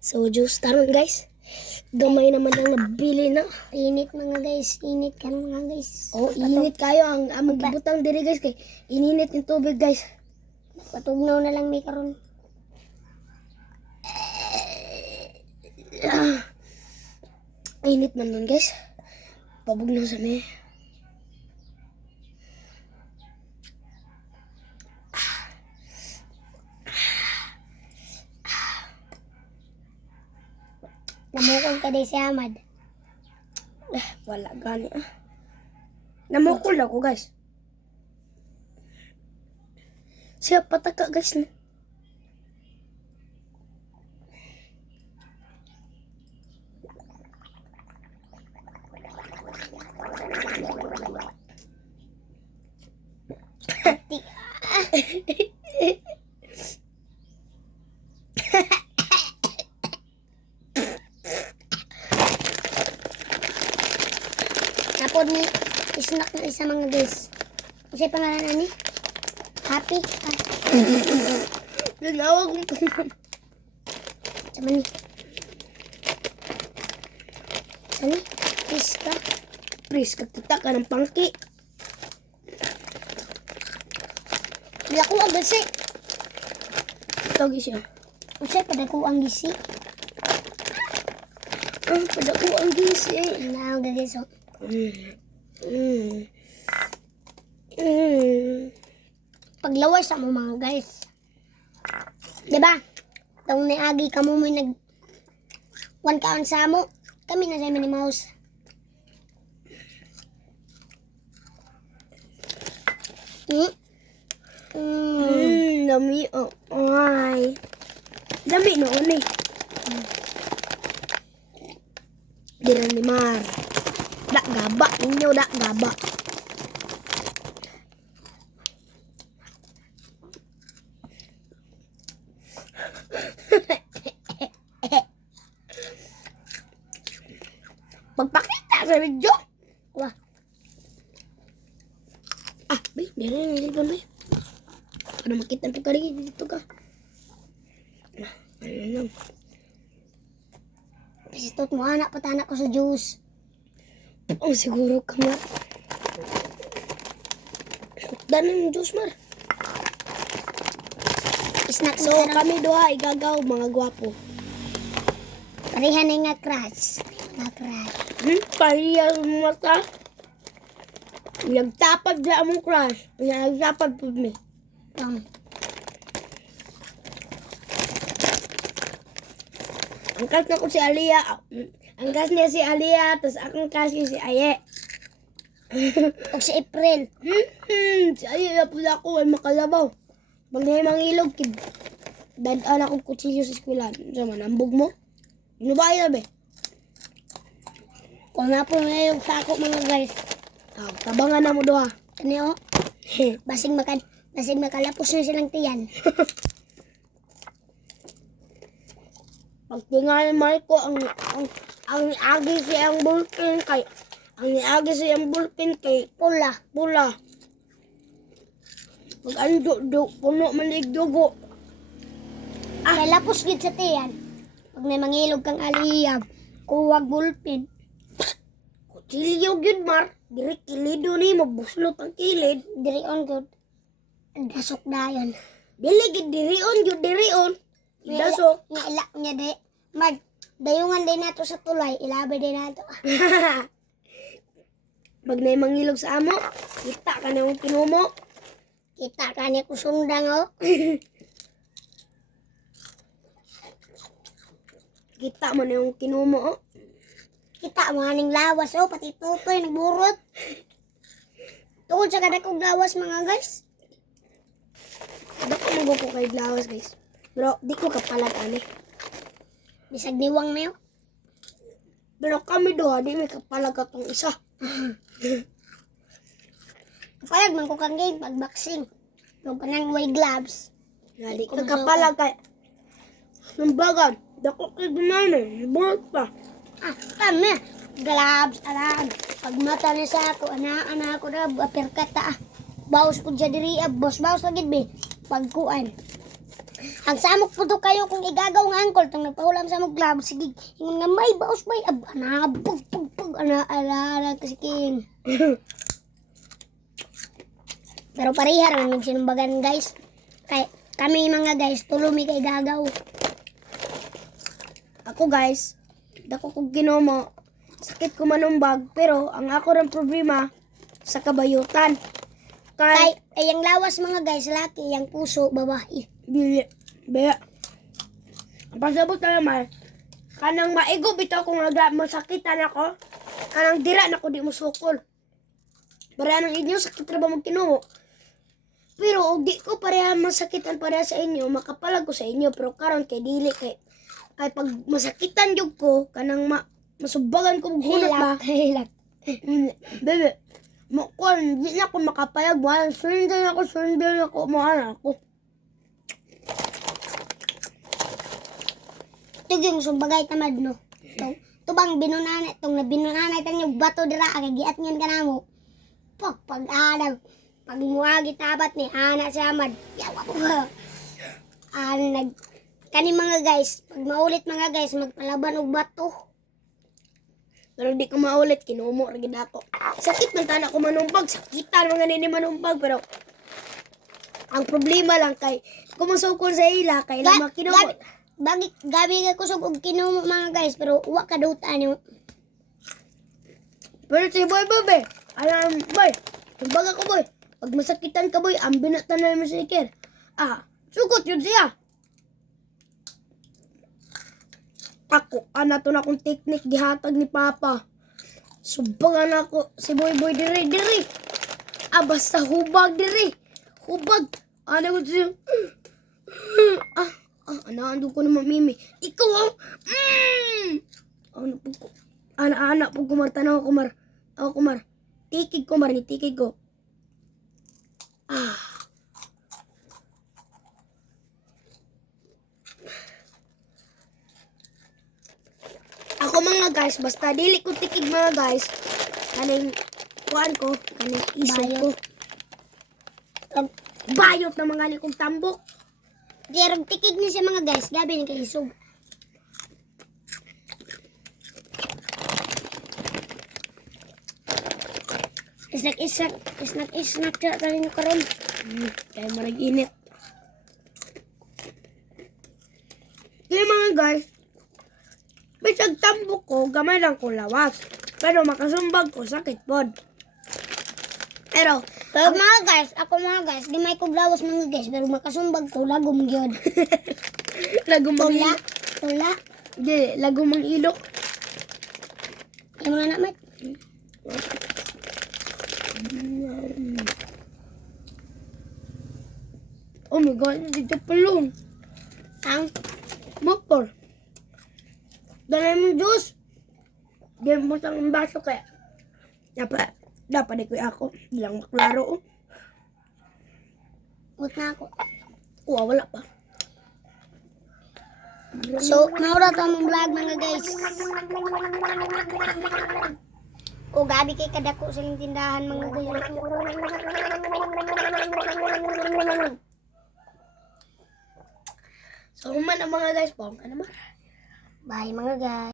So, juice taron guys. Gamay naman lang nabili na. Init mga guys, init kan mga guys. Oh, init kayo ang among gibutang diri guys kay ininit yung tubig guys. Patugnaw na lang may karon. Init man nun guys. Pabugnaw sa may. Namukol ka day si Ahmad. Wala gani ah. Namukul ako guys. Siya pataka guys na. Napod ni snack na isa mga guys. Kasi pangalan ani? Happy. Nalawag mo pa. Sama ni. Sani? Iska. Please, kakita ka ng pangki. Bila ko agad si. Ito siya. Usay pada ko ang gisi. Pada ko ang gising. Na ang gagiso. Paglawas sa mo mga guys. Diba? Tong ni Agi kamo may nag one kaon sa mo. Kami na sa Minnie Mouse. Dami. Oh, ay. Dami noon eh. Diran ni Mar. Dak gaba. Ninyo dak gaba. Pagpakita sa video. Wah, Bay, diyan yung cellphone, bay. Para makita po ka rin dito ka. Ayun lang. pisitot mo anak patanak ko sa juice. Oh, siguro ka, Mar. Danan yung juice, Mar. Snack So, kami doha, igagaw, mga gwapo. pareha na nga crush. Nga crush. Kaya yung mata. Nagtapad sa among crush. Nagtapad po mi. Ang crush na ko si Alia. Ang crush niya si Alia. Tapos akong crush niya si Aye. O si April. Si Aye na pula ko. Ay makalabaw. Pag na yung ilog, kid. Dadaan akong kutsilyo sa eskwela. Sa manambog mo. Inubay na be. Kung na po na yung sako mga guys. Tabangan na mo doha. Ano o? Basing makalapos na silang tiyan. Pag tingnan Marco, ang agi siyang bulpin kay Pula. pula. Pag ando puno man ig dugo. Kaya lapos gid sa tiyan. Pag may mangilog kang aliyab, kuwag bulpin. Kutsilyo gyud Mar. Diri kilido ni mabuslot ang kilid. Diri on good. Dasok dayon. Dili gid dirion gyud dirion. Daso. Nga ila nya di. Mag dayungan din nato sa tulay, ilabay din nato. Pag na mangilog sa amo, kita ka na yung kinumo. Kita ka niya kusundang o. Kita mo na yung kinumo. Oh. Kita mo aning lawas o, pati tutoy nagburot. Tungkol sa kadakong lawas mga guys. Baka mo ko kay lawas guys. Pero di ko kapalag ani. Bisag niwang na yun. Pero kami doha, di may kapalag atong isa. Palag man ko kang game pag boxing. Huwag ka nang way gloves. Di ka kapalag kay. Nung bagad, dako kay dumano, burot pa. Kami. Gloves, alam. Pag mata ni sa ako, ana ako na, aperkata. Bawas ko dyan diri, bawas lagid be. Pagkuan. Ang samok po to kayo kung igagaw ng angkol, tang nagpahulam sa mong glab, sige, ingon nga may baos may, anabog, pug, ala, kasi king. Pero parihar naman sinumbagan guys. Kami mga guys, tulumi kay gagaw. Ako guys, dako kong ginomo, sakit ko manumbag, pero ang ako rin problema sa kabayutan. Kay, yung lawas mga guys, laki, yung puso, babae. Baya. Ang pasabot na naman, kanang maigo bitaw kung masakitan ako, kanang dira na ko di mo sukol. Para nang inyo sakit ra ba magkinuho. Pero og di ko pareha masakitan para sa inyo, makapalag ko sa inyo, pero karon kay dili kay pag masakitan jud ko kanang masubagan ko og hunot ba. Hilak. Bebe. Mo kon di na ko makapayag ba, sundan ako mo ako. Ito yung sumbagay tamad no. Tubang binunana, itong nabinunana itang yung bato dira, kay giat ngan ka na mo. Pag-adaw. Pag muagi tabat ni ana si Amad. Yawa ko. Kani mga guys, pag maulit mga guys, magpalaban og bato. Pero di ko maulit, kinumo ra gid ako. Sakit man tana ko manumpag, sakitan mga nini manumpag, pero ang problema lang kay kumusukol sa ila kay lamang kinumo. Gabi ka kusog og kinumo mga guys, pero wa ka duta niyo. Pero si boy babe, alam boy, kumbaga ko boy, pag masakitan ka boy, ang binatan na mo si Iker. Sugot yun siya. Ako, to na akong teknik gihatag ni Papa. Subagan ako si boy diri. Basta hubag diri. Hubag. Ano ko siya? Ando ko na mamimi. Ikaw Ano po ko? Anak po kumar, tanaw kumar. Ako kumar. Tikig kumar ni tikig ko. Ako mga guys, basta dili ko tikig mga guys. Kaning kuan ko, kaning isog ko. Bayot na mga likong tambok. Dirog tikig ni siya mga guys, gabi ni kay isog. Isnak siya tayo nyo karon. Kaya marag init. Kaya mga guys, bisag tambok ko, gamay lang ko lawas. Pero makasumbag ko, sakit pod. Pero Ako mga guys, di may kublawas mga guys, pero makasumbag ko, lagom gyud. lagong mang Tula. Di, lagong mang ilok. Yung mga namat. Oh my God, dito palong. Ang Mopor. Dala mo juice. Diyan mo sang baso kaya. Dapat di ko ako. Ilang maklaro. ut na ako. Wala pa. So, maura to among vlog mga guys. O gabi kay kadako sa tindahan mga guys. So, man ang mga guys po. Ano ba? Bye mga guys.